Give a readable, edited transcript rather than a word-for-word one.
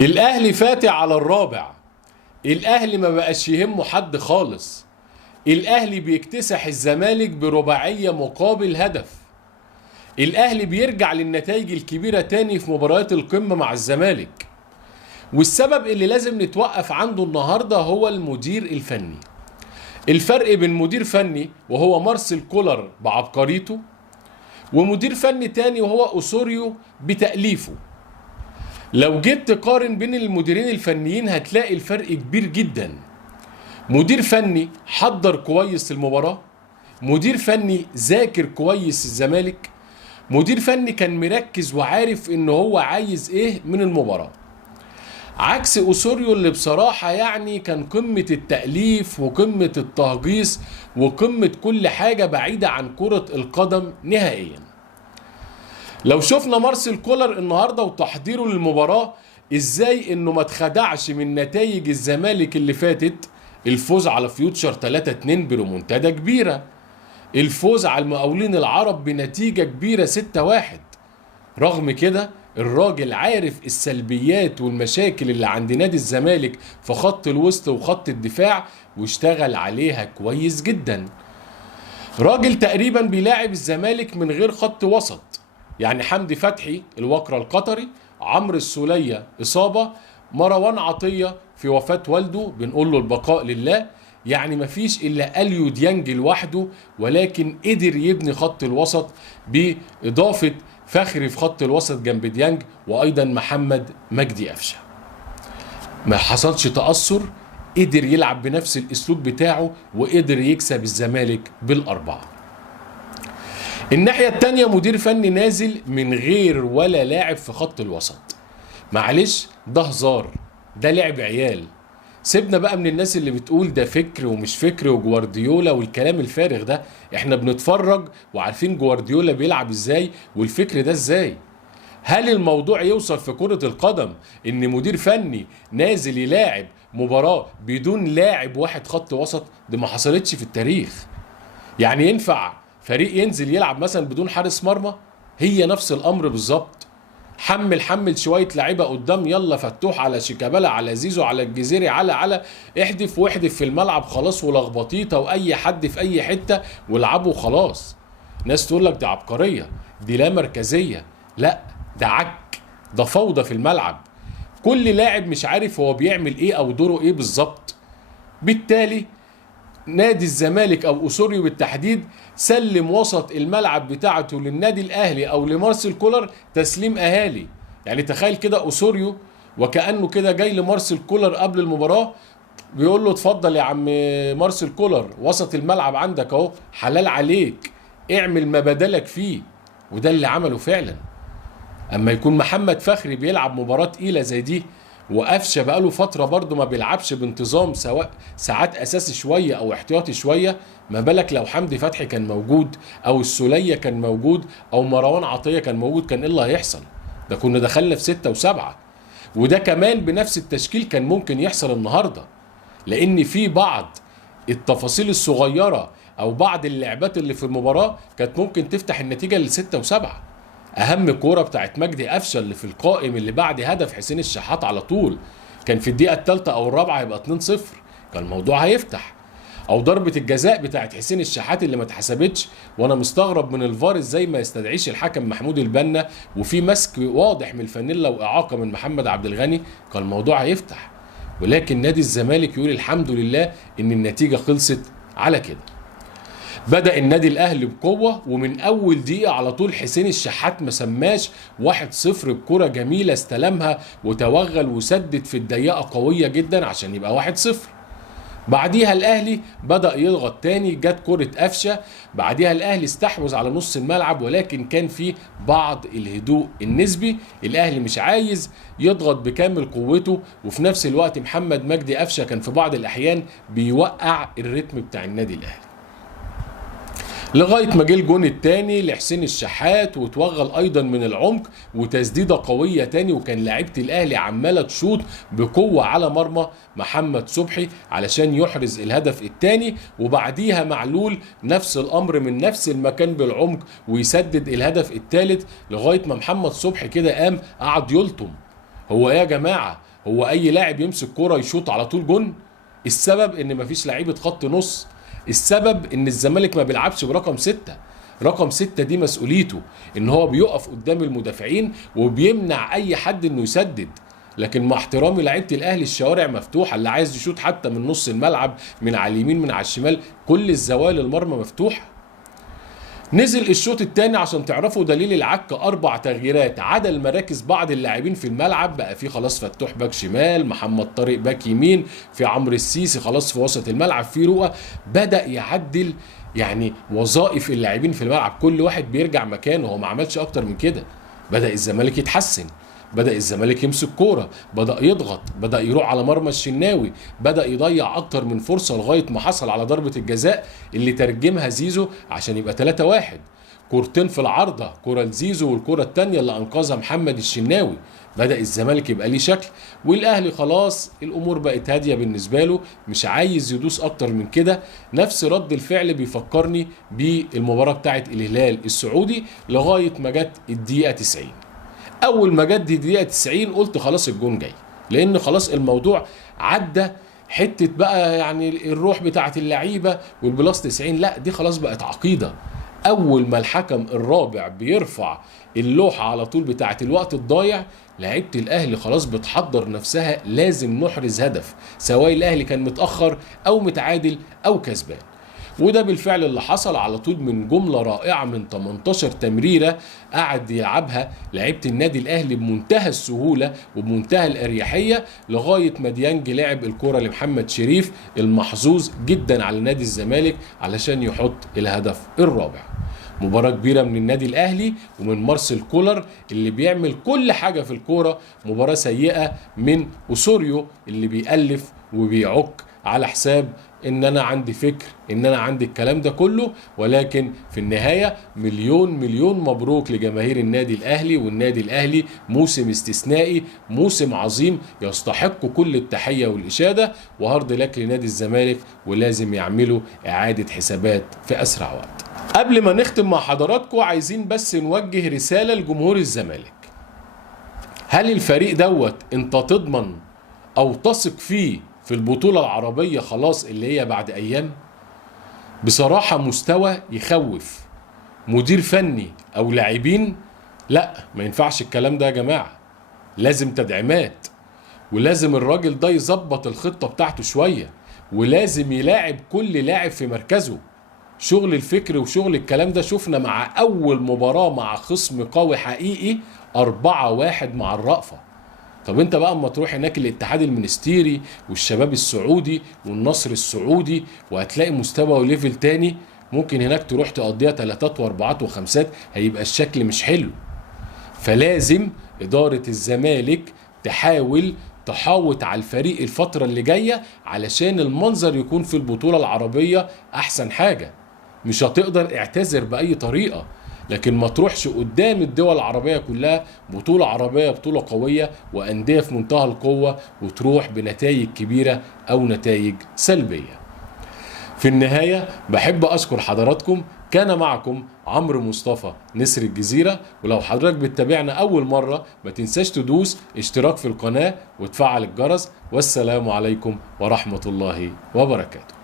الاهلي فاتح على الرابع. الاهلي ما بقاش يهمه حد خالص. الاهلي بيكتسح الزمالك برباعية مقابل هدف. الاهلي بيرجع للنتائج الكبيرة تاني في مباريات القمة مع الزمالك. والسبب اللي لازم نتوقف عنده النهاردة هو المدير الفني. الفرق بين مدير فني وهو مارسيل كولر بعبقريته، ومدير فني تاني وهو أوسوريو بتأليفه. لو جيت تقارن بين المديرين الفنيين هتلاقي الفرق كبير جدا. مدير فني حضر كويس المباراة، مدير فني ذاكر كويس الزمالك، مدير فني كان مركز وعارف ان هو عايز ايه من المباراة. عكس أوسوريو اللي بصراحة يعني كان قمة التأليف وقمة التهجيص وقمة كل حاجة بعيدة عن كرة القدم نهائيا. لو شفنا مارسيل كولر النهارده وتحضيره للمباراه ازاي انه ما اتخدعش من نتائج الزمالك اللي فاتت، الفوز على فيوتشر 3-2 بريمونتادا كبيره، الفوز على المقاولين العرب بنتيجه كبيره 6-1. رغم كده الراجل عارف السلبيات والمشاكل اللي عند نادي الزمالك في خط الوسط وخط الدفاع واشتغل عليها كويس جدا. راجل تقريبا بيلاعب الزمالك من غير خط وسط، يعني حمدي فتحي الوكرة القطري، عمرو السولية إصابة، مروان عطية في وفاة والده بنقول له البقاء لله، يعني مفيش إلا أليو ديانج لوحده، ولكن قدر يبني خط الوسط بإضافة فخري في خط الوسط جنب ديانج، وأيضا محمد مجدي قفشة. ما حصلش تأثر، قدر يلعب بنفس الأسلوب بتاعه وقدر يكسب الزمالك بالأربعة. الناحية التانية مدير فني نازل من غير ولا لاعب في خط الوسط. معلش ده هزار، ده لعب عيال. سيبنا بقى من الناس اللي بتقول ده فكر ومش فكر وجوارديولا والكلام الفارغ ده. احنا بنتفرج وعارفين جوارديولا بيلعب ازاي والفكر ده ازاي. هل الموضوع يوصل في كرة القدم ان مدير فني نازل يلاعب مباراة بدون لاعب واحد خط وسط؟ دي ما حصلتش في التاريخ. يعني ينفع فريق ينزل يلعب مثلا بدون حارس مرمى؟ هي نفس الامر بالظبط. حمل شويه لعيبه قدام، يلا فتوح على شيكابالا على زيزو على الجزيري على احدف واحدف في الملعب خلاص، ولخبطيطه واي حد في اي حته والعبوا خلاص. ناس تقول لك دي عبقريه، دي لا مركزيه. لا، ده عك، ده فوضى في الملعب. كل لاعب مش عارف هو بيعمل ايه او دوره ايه بالظبط. بالتالي نادي الزمالك او أوسوريو بالتحديد سلم وسط الملعب بتاعته للنادي الاهلي او لمارسيل كولر تسليم اهالي. يعني تخيل كده أوسوريو وكأنه كده جاي لمارسيل كولر قبل المباراة بيقول له اتفضل يا عم مارسيل كولر، وسط الملعب عندك اهو، حلال عليك، اعمل ما بدلك فيه. وده اللي عمله فعلا. اما يكون محمد فخري بيلعب مباراة تقيلة زي دي، وقفشه بقاله فتره برضه ما بيلعبش بانتظام، سواء ساعات اساسي شويه او احتياطي شويه، ما بالك لو حمدي فتحي كان موجود او السوليه كان موجود او مروان عطيه كان موجود، كان ايه اللي هيحصل؟ ده كنا دخلنا في 6 و7. وده كمان بنفس التشكيل كان ممكن يحصل النهارده، لان في بعض التفاصيل الصغيره او بعض اللعبات اللي في المباراه كانت ممكن تفتح النتيجه ل6 و7. اهم كوره بتاعت مجدي قفشه اللي في القائم اللي بعد هدف حسين الشحات على طول، كان في الدقيقه الثالثه او الرابعه يبقى 2-0، كان الموضوع هيفتح. او ضربه الجزاء بتاعت حسين الشحات اللي ما اتحسبتش، وانا مستغرب من الفار ازاي ما يستدعيش الحكم محمود البنا، وفي مسك واضح من الفانيلا واعاقه من محمد عبد الغني، كان الموضوع هيفتح. ولكن نادي الزمالك يقول الحمد لله ان النتيجه خلصت على كده. بدأ النادي الأهلي بقوة، ومن أول دقيقة على طول حسين الشحات ما سماش 1-0 بكرة جميلة استلمها وتوغل وسدد في الضيقة قوية جدا عشان يبقى 1-0. بعديها الأهلي بدأ يضغط تاني، جت كرة قفشة، بعديها الأهلي استحوذ على نص الملعب، ولكن كان في بعض الهدوء النسبي. الأهلي مش عايز يضغط بكامل قوته، وفي نفس الوقت محمد مجدي قفشة كان في بعض الأحيان بيوقع الريتم بتاع النادي الأهلي، لغايه ما جه الجون الثاني لحسين الشحات وتوغل ايضا من العمق وتسديده قويه تاني، وكان لعيبه الاهلي عماله تشوط بقوه على مرمى محمد صبحي علشان يحرز الهدف الثاني، وبعديها معلول نفس الامر من نفس المكان بالعمق ويسدد الهدف الثالث، لغايه ما محمد صبحي كده قام قعد يلطم. هو ايه يا جماعه؟ هو اي لاعب يمسك كوره يشوط على طول جون؟ السبب ان مفيش لعيبه خط نص، السبب ان الزمالك ما بيلعبش برقم 6. رقم 6 دي مسؤوليته ان هو بيقف قدام المدافعين وبيمنع اي حد انه يسدد. لكن مع احترامي لعيبه الاهلي الشوارع مفتوحه، اللي عايز يشوط حتى من نص الملعب، من على اليمين، من على الشمال، كل الزوايا المرمى مفتوحه. نزل الشوط الثاني عشان تعرفوا دليل العك 4 تغييرات، عدل مراكز بعض اللاعبين في الملعب، بقى في خلاص فتوح باك شمال، محمد طارق باك يمين، في عمرو السيسي خلاص في وسط الملعب، في رؤى، بدأ يعدل يعني وظائف اللاعبين في الملعب، كل واحد بيرجع مكانه، هو ما عملش اكتر من كده. بدأ الزمالك يتحسن، بدأ الزمالك يمسك كورة، بدأ يضغط، بدأ يروح على مرمى الشناوي، بدأ يضيع أكتر من فرصة لغاية ما حصل على ضربة الجزاء اللي ترجمها زيزو عشان يبقى 3-1. كورتين في العارضة، كورة لزيزو والكورة التانية اللي أنقذها محمد الشناوي. بدأ الزمالك يبقى ليه شكل، والأهلي خلاص الأمور بقت هادية بالنسبة له، مش عايز يدوس أكتر من كده. نفس رد الفعل بيفكرني بالمباراة بتاعت الهلال السعودي لغاية ما جت الدقيقة 90. اول ما جت دقيقه 90 قلت خلاص الجون جاي، لان خلاص الموضوع عدى حته بقى يعني الروح بتاعه اللعيبه والبلاس 90، لا دي خلاص بقت عقيده. اول ما الحكم الرابع بيرفع اللوحه على طول بتاعه الوقت الضايع، لعيبه الاهلي خلاص بتحضر نفسها لازم نحرز هدف، سواء الاهلي كان متاخر او متعادل او كسبان. وده بالفعل اللي حصل على طول من جملة رائعة من 18 تمريرة قعد يلعبها لعيبة النادي الأهلي بمنتهى السهولة وبمنتهى الأريحية، لغاية ما ديانج لعب الكرة لمحمد شريف المحظوظ جدا على نادي الزمالك علشان يحط الهدف الرابع. مباراة كبيرة من النادي الأهلي ومن مارسيل كولر اللي بيعمل كل حاجة في الكورة. مباراة سيئة من أوسوريو اللي بيألف وبيعك على حساب ان انا عندي فكر، ان انا عندي الكلام ده كله. ولكن في النهاية مليون مبروك لجماهير النادي الاهلي، والنادي الاهلي موسم استثنائي، موسم عظيم يستحق كل التحية والاشادة، وهارد لك لنادي الزمالك، ولازم يعملوا اعادة حسابات في اسرع وقت. قبل ما نختم مع حضراتكم عايزين بس نوجه رسالة لجمهور الزمالك. هل الفريق دوت انت تضمن او تثق فيه في البطولة العربية خلاص اللي هي بعد أيام؟ بصراحة مستوى يخوف. مدير فني أو لاعبين، لا ما ينفعش الكلام ده يا جماعة، لازم تدعيمات، ولازم الراجل ده يظبط الخطة بتاعته شوية، ولازم يلاعب كل لاعب في مركزه. شغل الفكر وشغل الكلام ده شفنا مع أول مباراة مع خصم قوي حقيقي 4-1 مع الرأفة. طب انت بقى اما تروح هناك الاتحاد المنستيري والشباب السعودي والنصر السعودي وهتلاقي مستوى وليفل تاني، ممكن هناك تروح تقضيها 3 و4 و5، هيبقى الشكل مش حلو. فلازم إدارة الزمالك تحاول تحاوط على الفريق الفترة اللي جاية علشان المنظر يكون في البطولة العربية أحسن حاجة. مش هتقدر اعتذر بأي طريقة، لكن ما تروحش قدام الدول العربية كلها بطولة عربية، بطولة قوية وأندية في منتهى القوة، وتروح بنتائج كبيرة أو نتائج سلبية. في النهاية بحب أشكر حضراتكم. كان معكم عمرو مصطفى نسر الجزيرة، ولو حضرتك بتتابعنا أول مرة ما تنساش تدوس اشتراك في القناة وتفعل الجرس. والسلام عليكم ورحمة الله وبركاته.